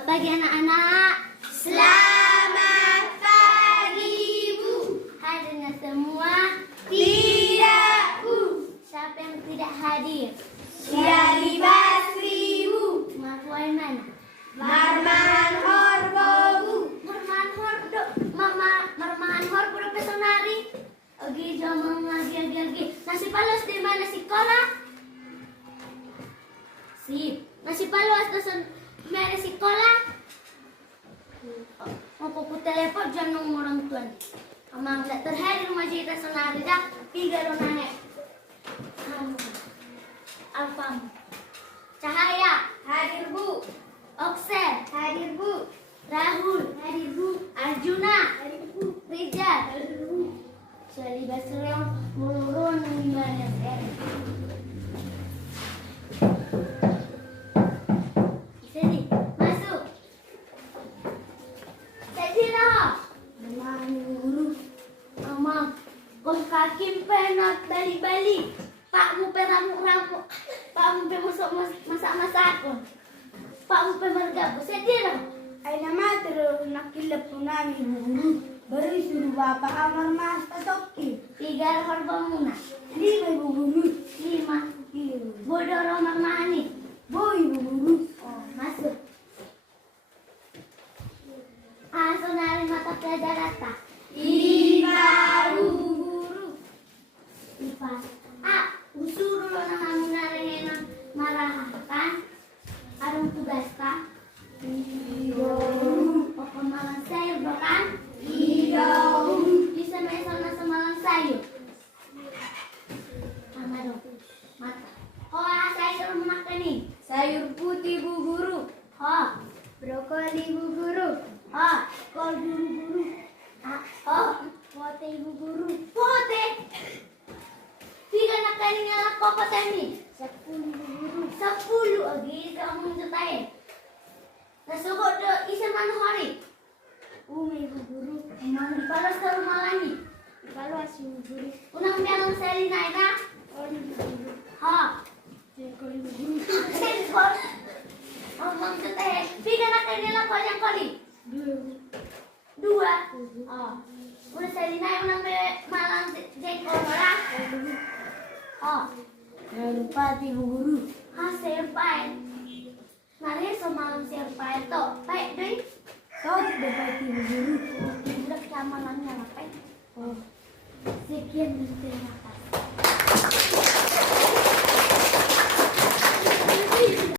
Selamat pagi anak-anak. Selamat pagi, Bu. Hadirnya semua? Tidak, Bu. Siapa yang tidak hadir? Syari Basri, Bu. Marfuan mana? Marman Horbo, Bu. Marman Hordo. Mama Marman Horbo pesonari. Ogi jomong lagi. Nasi palos di mana sekolah? Sip. Nasi palos dosen mana sekolah? Mau ku telepon jangan orang tuan. Amang tak terhadir majita sonari dah. Tiga donane. Alfam. Cahaya. Hadir, Bu. Oksen. Hadir, Bu. Rahul. Hadir, Bu. Arjuna. Hadir, Bu. Rijal. Hadir, Bu. Sali Basriong murun gimana sekarang? Sini, masuk. Sedina. Guru. Mama, kau kaki penat balik-balik. Pakmu peramuk-ramuk. Pakmu masak-masak. Pakmu pemergabu. Sedina. Ay nama terus nakilap po namin, Bu. Baru suruh Bapak Amar Mas Tatoki. 3 korban muna. 5, Bu Guru. 5. Bodoh Romar Mani. Boy, Bu Guru. Oh, masuk. Sonari mata pelajaran tak? Ipa, Bu Guru. IPA. Usuru lo na kami naringan marahakan. Arong tugas ka? Iyo. O pamalang sayo ba kan? Iyo. Bisa may sama samalang sayo. Tama dong. Mata. Saya suruh makan nih. Sayur putih, Bu Guru. Brokoli, Bu Guru. Kol guru-guru. Pote, Bu Guru. Pote. Tiga na kanin nga ko pa tani. 10, Bu Guru. 10 agi kamu tayo. Nasugod do isa man hari. Umay, Bu Guru. Emang di palas sa rumah lagi. Ikaluas, Bu Guru. Unang bilang sari na ina. Oli, Bu Guru. Sekoli, Bu Guru. Sengkol. Omong tayo. Tiga na kanila ko yang kali. 2. Udah sari na unang malang jengkol ora. Serpati, Bu Guru. Serpai. Nari semalam serpai to. Baik deh. Kau tidak pati, Bu Guru. Udah keamalannya apa? Sekian, Bu Guru.